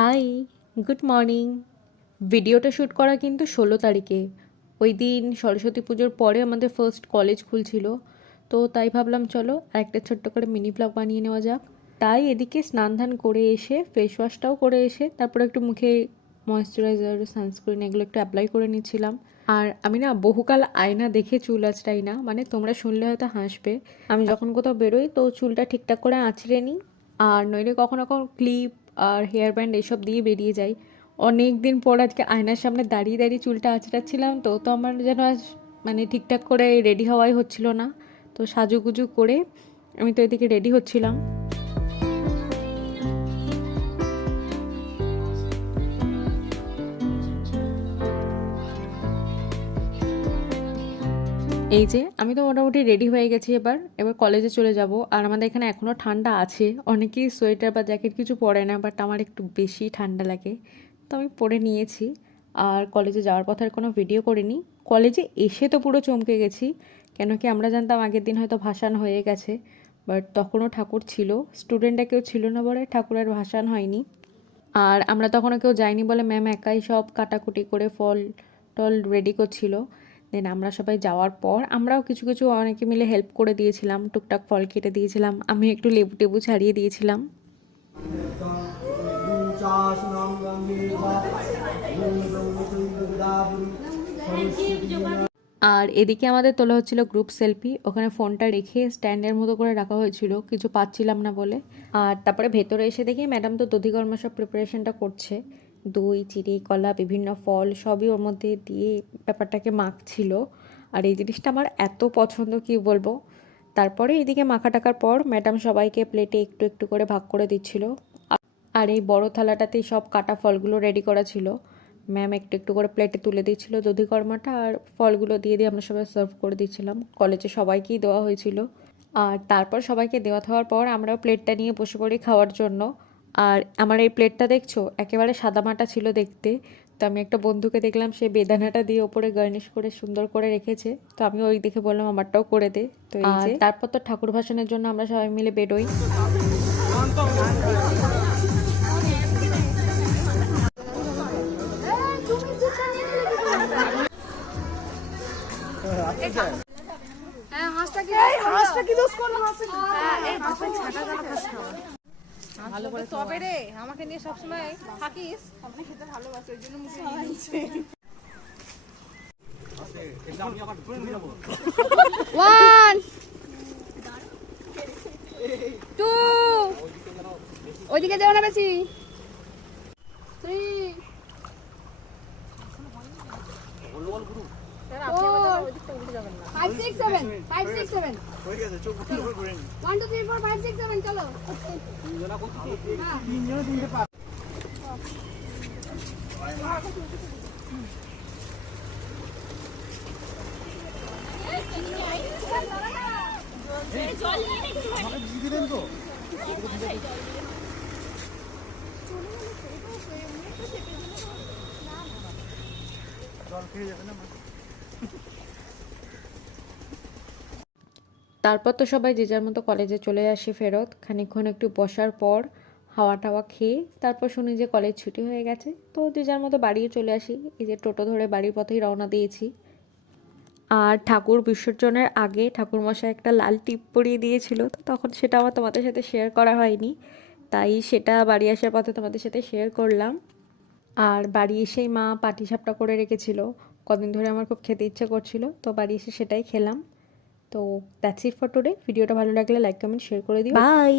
High, good morning. ভিডিওটা shoot করা কিন্তু 16 তারিখে। ওই দিন সরস্বতী পুজোর পরে আমাদের ফার্স্ট কলেজ খুলছিল, তো তাই ভাবলাম চলো একটা ছোট্ট করে মিনি ব্লগ বানিয়ে নেওয়া যাক। তাই এদিকে স্নান ধান করে এসে ফেস ওয়াশটাও করে এসে তারপরে একটু মুখে ময়েশ্চারাইজার, সানস্ক্রিন এগুলো একটু অ্যাপ্লাই করে নিচ্ছিলাম। আর আমি না বহুকাল আয়না দেখে চুল আঁচড়াই না, মানে তোমরা শুনলে হয়তো হাসবে। আমি যখন কোথাও বেরোই তো চুলটা ঠিকঠাক করে আঁচড়ে নিই, আর নইলে কখনো কখনো ক্লিপ আর হেয়ার ব্যান্ড এসব দিয়ে বেরিয়ে যাই। অনেক দিন পর আজকে আয়নার সামনে দাঁড়িয়ে দাঁড়িয়ে চুলটা আঁচড়াচ্ছিলাম, তো আমার যেন আজ মানে ঠিকঠাক করে রেডি হওয়াই হচ্ছিল না। তো সাজুগুজু করে আমি তো এদিকে রেডি হচ্ছিলাম। এই যে আমি তো মোটামুটি রেডি হয়ে গেছি, এবার এবার কলেজে চলে যাব। আর আমাদের এখানে এখনও ঠান্ডা আছে, অনেকেই সোয়েটার বা জ্যাকেট কিছু পরে না, বাট আমার একটু বেশি ঠান্ডা লাগে, তো আমি পরে নিয়েছি। আর কলেজে যাওয়ার পথে আর কোনো ভিডিও করিনি। কলেজে এসে তো পুরো চমকে গেছি, কেন কি আমরা জানতাম আগের দিন হয়তো ভাসান হয়ে গেছে, বাট তখনও ঠাকুর ছিল, স্টুডেন্টরা কেউ ছিল না বলে ঠাকুরের ভাসান হয়নি। আর আমরা তখনও কেউ যাইনি বলে ম্যাম একাই সব কাটাকুটি করে ফল টল রেডি করছিল। দেন আমরা সবাই যাওয়ার পর আমরাও কিছু কিছু অনেকে মিলে হেল্প করে দিয়েছিলাম, টুকটাক ফল কেটে দিয়েছিলাম, আমি একটু লেবু টেবু ছাড়িয়ে দিয়েছিলাম। আর এদিকে আমাদের তোলা হচ্ছিল গ্রুপ সেলফি, ওখানে ফোনটা রেখে স্ট্যান্ডের মতো করে রাখা হয়েছিল, কিছু পাচ্ছিলাম না বলে। আর তারপরে ভেতরে এসে দেখি ম্যাডাম তো দধিকর্মা সব প্রিপারেশনটা করছে, দই, চিড়ি, কলা, বিভিন্ন ফল সবই ওর মধ্যে দিয়ে ব্যাপারটাকে মাখছিল। আর এই জিনিসটা আমার এত পছন্দ কি বলবো। তারপরে এদিকে মাখা টাকার পর ম্যাডাম সবাইকে প্লেটে একটু একটু করে ভাগ করে দিচ্ছিল। আর এই বড় থালাটাতেই সব কাটা ফলগুলো রেডি করা ছিল। ম্যাম একটু একটু করে প্লেটে তুলে দিচ্ছিল দধিকর্মাটা, আর ফলগুলো দিয়ে দিয়ে আমরা সবাই সার্ভ করে দিচ্ছিলাম। কলেজে সবাইকেই দেওয়া হয়েছিল। আর তারপর সবাইকে দেওয়া থাওয়ার পর আমরাও প্লেটটা নিয়ে বসে পড়ি খাওয়ার জন্য। আর আমার এই প্লেটটা দেখছো একেবারে সাদামাটা ছিল দেখতে, তো আমি একটা বন্ধুকে দেখলাম সে বেদানাটা দিয়ে ওপরে গার্নিশ করে সুন্দর করে রেখেছে, তো আমি ওই দেখে বললাম আমারটাও করে দে। তো এই যে তারপর তো ঠাকুর ভাসানের জন্য আমরা সবাই মিলে বেরোই। তবে রে আমাকে নিয়ে সবসময় থাকিস, আমি খেতে ভালোবাসি, ওই জন্য মুখে নিয়ে নিচ্ছে। 1 2 ওইদিকে যাও না বেশি। 3 5 6 7 5 6 7 হয়ে গেছে, চোখ বন্ধ করে ঘুরে নি। 1 2 3 4 5 6 7 চলো। তিনজনা কোন ভালো, তিনজনা তিনটে পা। জল নিয়ে নে একটু আমাকে দিয়ে দেন তো। জল খেয়ে যাবে না। তারপর তো সবাই যে যার মতো কলেজে চলে আসি ফেরত। খানিকক্ষণ একটু বসার পর হাওয়া টাওয়া খেয়ে তারপর শুনি যে কলেজ ছুটি হয়ে গেছে, তো যে যার মতো বাড়িও চলে আসি। এই যে টোটো ধরে বাড়ির পথেই রওনা দিয়েছি। আর ঠাকুর বিসর্জনের আগে ঠাকুরমশাই একটা লাল টিপ পরিয়ে দিয়েছিল, তো তখন সেটা আমার তোমাদের সাথে শেয়ার করা হয়নি, তাই সেটা বাড়ি আসার পথে তোমাদের সাথে শেয়ার করলাম। আর বাড়ি এসেই মা পাটিসাপটা করে রেখেছিল, কদিন ধরে আমার খুব খেতে ইচ্ছে করছিল, তো বাড়ি এসে সেটাই খেলাম। তো দ্যাটস ইট ফর টুডে। ভিডিওটা ভালো লাগলে লাইক কমেন্ট শেয়ার করে দিও। বাই।